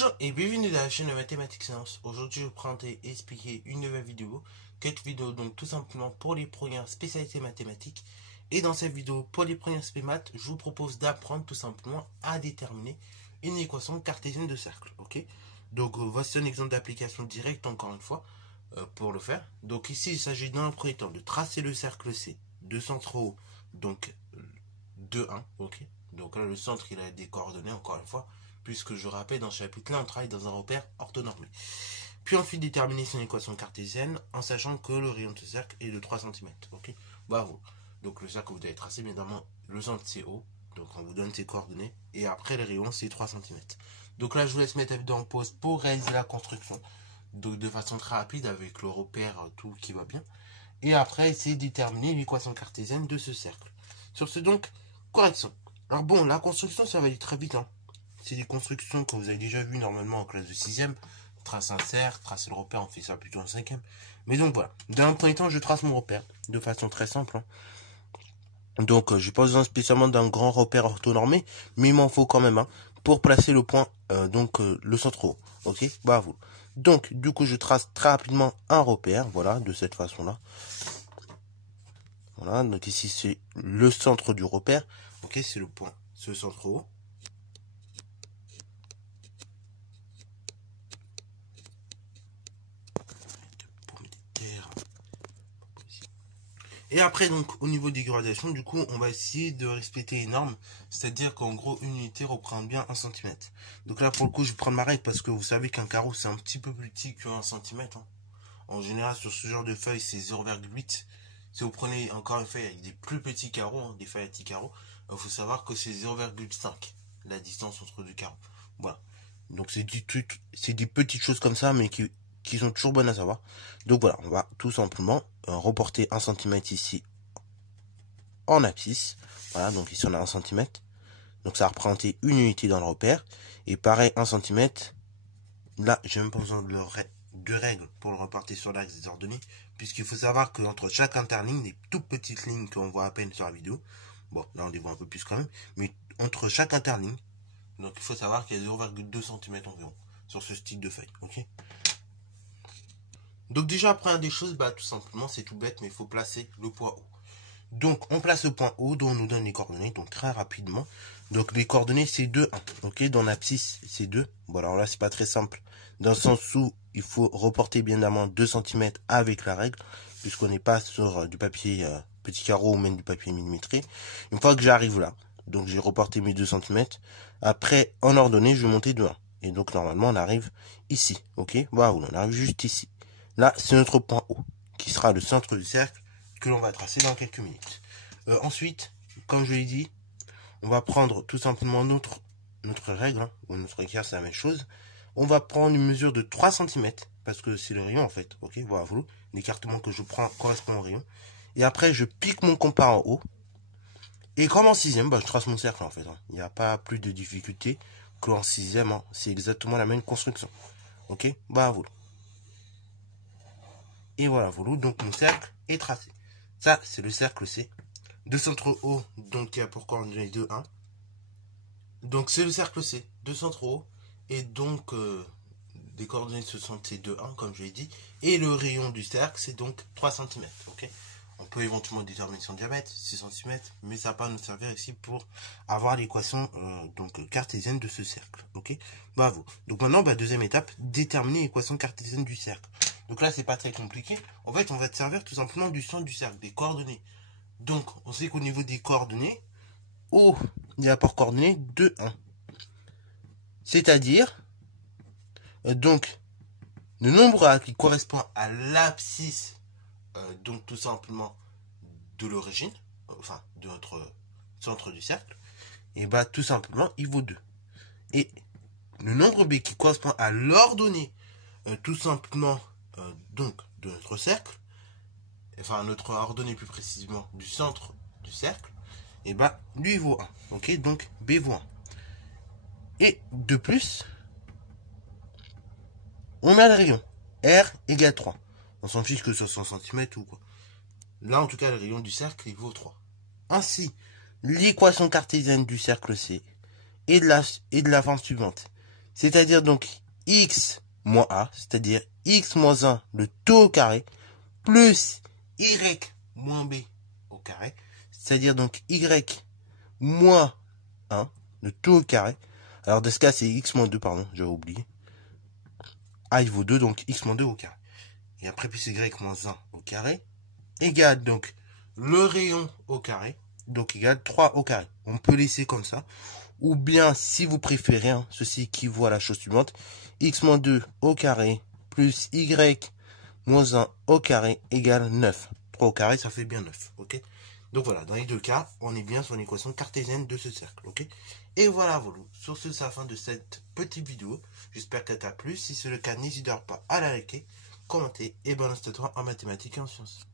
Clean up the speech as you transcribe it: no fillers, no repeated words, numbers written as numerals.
Bonjour et bienvenue dans la chaîne de Mathématiques Sciences. Aujourd'hui, je vais prendre et expliquer une nouvelle vidéo. Cette vidéo, donc, tout simplement pour les premières spécialités mathématiques. Et dans cette vidéo, pour les premières spé maths, je vous propose d'apprendre tout simplement à déterminer une équation cartésienne de cercle. Ok. Donc, voici un exemple d'application directe, encore une fois, pour le faire. Donc, ici, il s'agit d'un premier temps de tracer le cercle C de centre O, donc de 1. Ok. Donc là, le centre, il a des coordonnées, encore une fois. Puisque je rappelle, dans ce chapitre-là, on travaille dans un repère orthonormé. Puis ensuite, déterminer son équation cartésienne en sachant que le rayon de ce cercle est de 3 cm. Ok. Bravo. Donc le cercle que vous devez tracer, bien évidemment, le centre c'est O. Donc on vous donne ses coordonnées. Et après, le rayon c'est 3 cm. Donc là, je vous laisse mettre la vidéo en pause pour réaliser la construction. Donc de façon très rapide avec le repère, tout qui va bien. Et après, essayer de déterminer l'équation cartésienne de ce cercle. Sur ce donc, correction. Alors bon, la construction, ça va aller très vite, hein. C'est des constructions que vous avez déjà vues normalement en classe de 6ème. Trace un cercle, tracer le repère, on fait ça plutôt en 5ème. Mais donc voilà, dans un premier temps, je trace mon repère de façon très simple. Hein. Donc, je n'ai pas besoin spécialement d'un grand repère orthonormé, mais il m'en faut quand même pour placer le point, le centre O. Ok, bravo. Donc, du coup, je trace très rapidement un repère, voilà, de cette façon-là. Voilà, donc ici, c'est le centre du repère. Ok, c'est le point, ce centre O. Et après, donc, au niveau des gradations, du coup, on va essayer de respecter les normes. C'est-à-dire qu'en gros, une unité représente bien 1 cm. Donc là, pour le coup, je vais prendre ma règle parce que vous savez qu'un carreau, c'est un petit peu plus petit qu'1 cm. Hein. En général, sur ce genre de feuille, c'est 0,8. Si vous prenez encore une feuille avec des plus petits carreaux, hein, des feuilles à petits carreaux, il faut savoir que c'est 0,5, la distance entre deux carreaux. Voilà. Donc c'est des petites choses comme ça, mais qui sont toujours bonnes à savoir. Donc voilà, on va tout simplement reporter 1 cm ici en abscisse. Voilà, donc ici on a 1 cm. Donc ça va représenter une unité dans le repère. Et pareil, 1 cm. Là, j'ai même pas besoin de règles pour le reporter sur l'axe des ordonnées. Puisqu'il faut savoir qu'entre chaque interligne, des toutes petites lignes qu'on voit à peine sur la vidéo. Bon, là on les voit un peu plus quand même. Mais entre chaque interligne, donc il faut savoir qu'il y a 0,2 cm environ sur ce style de feuille. Ok. Donc déjà, première des choses, bah tout simplement, c'est tout bête, mais il faut placer le point O. Donc on place le point O dont on nous donne les coordonnées, donc très rapidement. Donc les coordonnées c'est 2, 1. Ok, dans l'abscisse c'est 2. Bon alors là c'est pas très simple, dans le sens où il faut reporter bien évidemment 2 cm avec la règle, puisqu'on n'est pas sur du papier petit carreau ou même du papier millimétré. Une fois que j'arrive là, donc j'ai reporté mes 2 cm. Après en ordonnée je vais monter de 1. Et donc normalement on arrive ici. Ok, voilà, on arrive juste ici. Là, c'est notre point O, qui sera le centre du cercle que l'on va tracer dans quelques minutes. Ensuite, comme je l'ai dit, on va prendre tout simplement notre règle, hein, ou notre équerre, c'est la même chose. On va prendre une mesure de 3 cm, parce que c'est le rayon en fait. Ok, voilà, l'écartement que je prends correspond au rayon. Et après, je pique mon compas en haut. Et comme en 6ème, bah, je trace mon cercle en fait. Hein. Il n'y a pas plus de difficulté qu'en 6ème. Hein. C'est exactement la même construction. Ok, bah voilà. Et voilà, donc mon cercle est tracé. Ça, c'est le cercle C. De centre O, donc qui a pour coordonnées 2, 1. Donc c'est le cercle C, de centre O. Et donc, des coordonnées de ce centre, c'est 2, 1, comme je l'ai dit. Et le rayon du cercle, c'est donc 3 cm. Okay, on peut éventuellement déterminer son diamètre, 6 cm. Mais ça va pas nous servir ici pour avoir l'équation cartésienne de ce cercle. Ok, bravo. Donc maintenant, deuxième étape, déterminer l'équation cartésienne du cercle. Donc là, c'est pas très compliqué. En fait, on va te servir tout simplement du centre du cercle, des coordonnées. Donc, on sait qu'au niveau des coordonnées, O, il y a pour coordonnées 2, 1. C'est-à-dire, donc, le nombre qui correspond à l'abscisse, donc tout simplement de l'origine, enfin, de notre centre du cercle, et tout simplement, il vaut 2. Et le nombre B qui correspond à l'ordonnée, tout simplement, donc, de notre cercle, enfin notre ordonnée plus précisément du centre du cercle, et lui vaut 1. Ok, donc B vaut 1. Et de plus, on a le rayon. R égale 3. On s'en fiche que ce soit 100 cm ou quoi. Là, en tout cas, le rayon du cercle, il vaut 3. Ainsi, l'équation cartésienne du cercle C est de la forme suivante. c'est-à-dire donc x moins a, c'est-à-dire x moins 1, le tout au carré, plus y moins b au carré, c'est-à-dire donc y moins 1, le tout au carré. Alors dans ce cas, c'est x moins 2, pardon, j'avais oublié. A il vaut 2, donc x moins 2 au carré. Et après, plus y moins 1 au carré, égale donc le rayon au carré, donc égale 3 au carré. On peut laisser comme ça. Ou bien, si vous préférez, hein, ceci équivaut à la chose suivante. X moins 2 au carré plus y moins 1 au carré égale 9. 3 au carré, ça fait bien 9. Ok. Donc voilà, dans les deux cas, on est bien sur une équation cartésienne de ce cercle. Ok. Et voilà, voilà. Sur ce, c'est la fin de cette petite vidéo. J'espère qu'elle t'a plu. Si c'est le cas, n'hésite pas à la liker, commenter et balancer toi en mathématiques et en sciences.